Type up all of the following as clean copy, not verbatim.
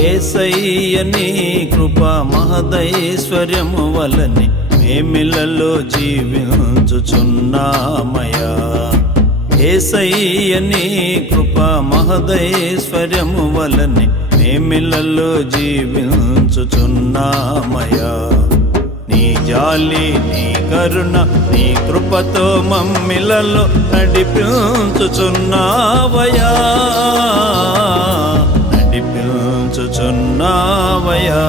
యేసయ్య నీ కృప మహదైశ్వర్యము వలని మేమిలలో జీవించుచున్నామయ్యా. యేసయ్య నీ కృప మహదైశ్వర్యము వలని మేమిలలో జీవించుచున్నామయ్యా. నీ జాలి నీ కరుణ నీ కృపతో మమ్మిలలో నడిపించుచున్నావయ్యా, నడిపించుచున్నావయ్యా.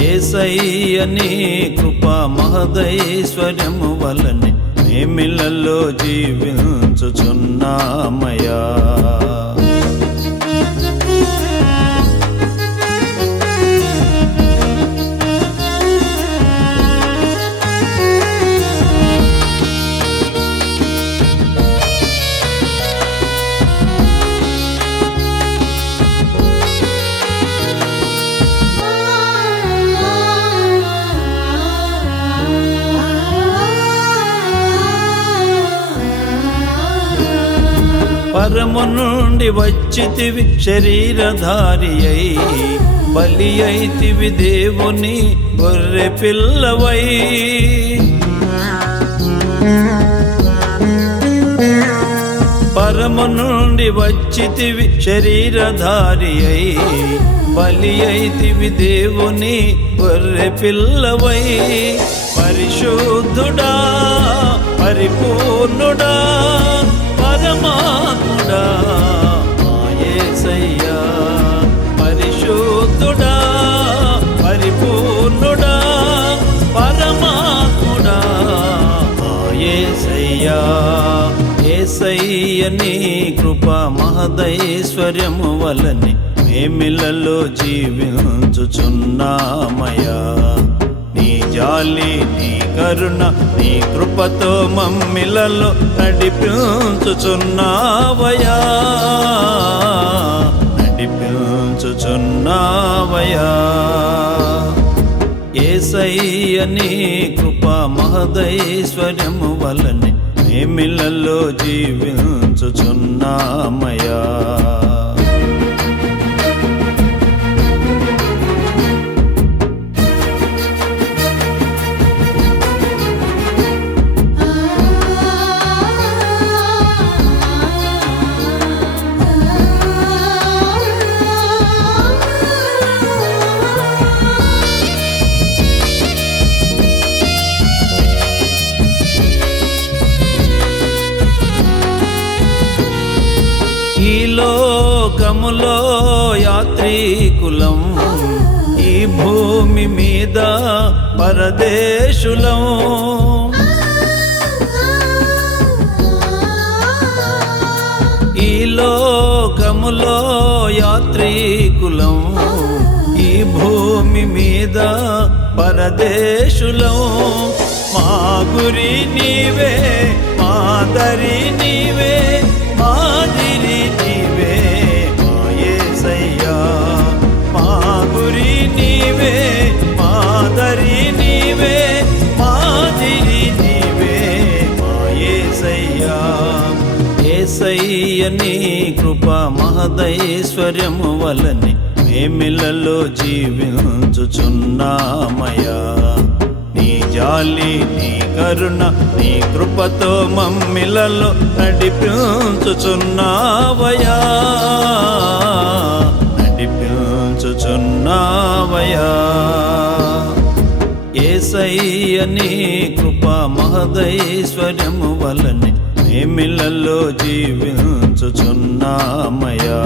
యేసయ్య నీ కృప మహదైశ్వర్యము వలని మేమిలలో జీవించుచున్నామయ్యా. పరము నుండి వచ్చితివి శరీరధారి అయి, బలి అయితివి దేవుని గొర్రె పిల్లవై. పరము నుండి వచ్చితివి శరీరధారి అయి, బలి అయితివి దేవుని గొర్రె పిల్లవై. పరిశుద్ధుడా పరిపూర్ణుడా పరమాత్ముడా మా యేసయ్యా. పరిశుద్ధుడా పరిపూర్ణుడా పరమాత్ముడా మా యేసయ్యా. యేసయ్య నీ కృప మహదైశ్వర్యము వలని మేమిలలో జీవించుచున్నామయ్యా. నీ జాలి నీ కరుణ నీ కృపతో మమ్మిలలో నడిపించుచున్నావయ్యా, నడిపించుచున్నావయ్యా. యేసయ్య నీ కృప మహదైశ్వర్యము వలని మేమిలలో జీవించుచున్నామయ్యా. ఈ లోకములో యాత్రికులం, ఈ భూమి మీద పరదేశులం. ఈ లోకములో యాత్రికులం, ఈ భూమి మీద పరదేశులం. మా గురి నీవే మాదరి నీవే మాదిరి నీవే మా యేసయ్యా. మా గురి నీవే మాదరి నీవే మాదిరి నీవే మా యేసయ్యా. యేసయ్య నీ కృప మహదైశ్వర్యము వలని మేమిలలో జీవించుచున్నామయ్యా. నీ జాలి నీ కరుణ నీ కృపతో మమ్మిలలో నడిపించుచున్నావయ్యా, నడిపించుచున్నావయ్యా. యేసయ్య నీ కృప మహదైశ్వర్యము వలని మేమిలలో జీవించుచున్నామయ్యా.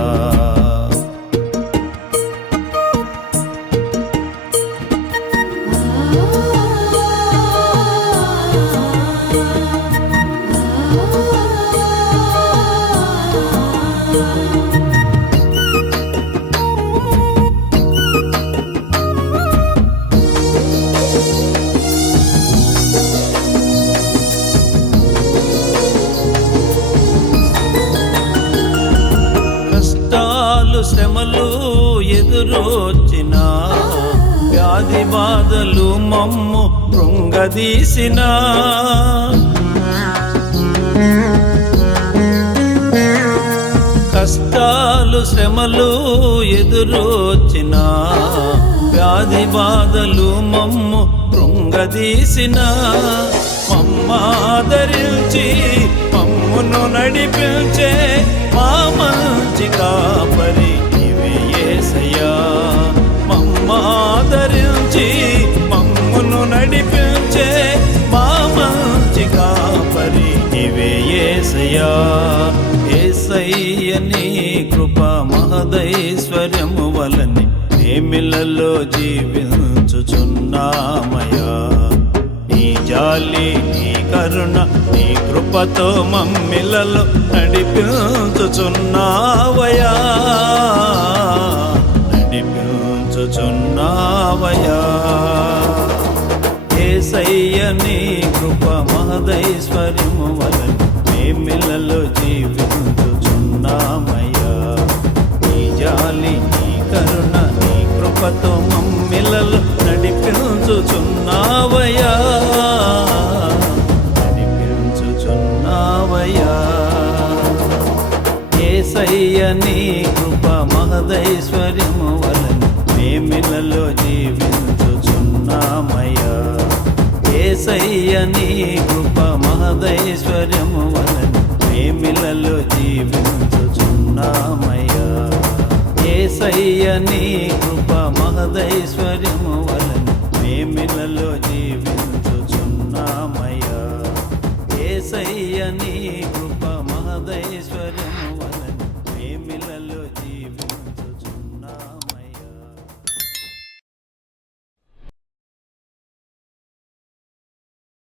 కష్టాలు శ్రమలు ఎదురొచ్చిన వ్యాధి బాధలు మమ్ము కృంగదీసిన కష్టాలు శ్రమలు ఎదురొచ్చిన వ్యాధి బాధలు మమ్ము కృంగదీసిన మమ్మాదరించి మమ్మును నడిపించే మా మంచి కాపరి నీవే యేసయ్యా మమ్మాదరించి మమ్మును నడిపించే మా మంచి కాపరి నీవే యేసయ్యా యేసయ్య నీ కృప మహదైశ్వర్యము వలనే మేమిలలో జీవించుచున్నామయ్యా నీ జాలి నీ కరుణ నీ కృపతో మమ్మిలలో నడిపించుచున్నావయ్యా నడిపించుచున్నావయ్యా యేసయ్య నీ కృప మహదైశ్వర్యము వలన మేమిలలో జీవించుచున్నామయ్యా నీ జాలి నీ కరుణ నీ కృపతో మమ్మిలలో నడిపించుచున్నావయ్యా నడిపించుచున్నావయ్యా యేసయ్య నీ కృప మహదైశ్వర్యము వలన మేమిలలో జీవించుచున్నామయ్యా యేసయ్య నీ కృప మహదైశ్వర్యము వలన మేమిలలో జీవించుచున్నామయ్యా యేసయ్య నీ కృప మహదైశ్వర్యము వలన మేమిలలో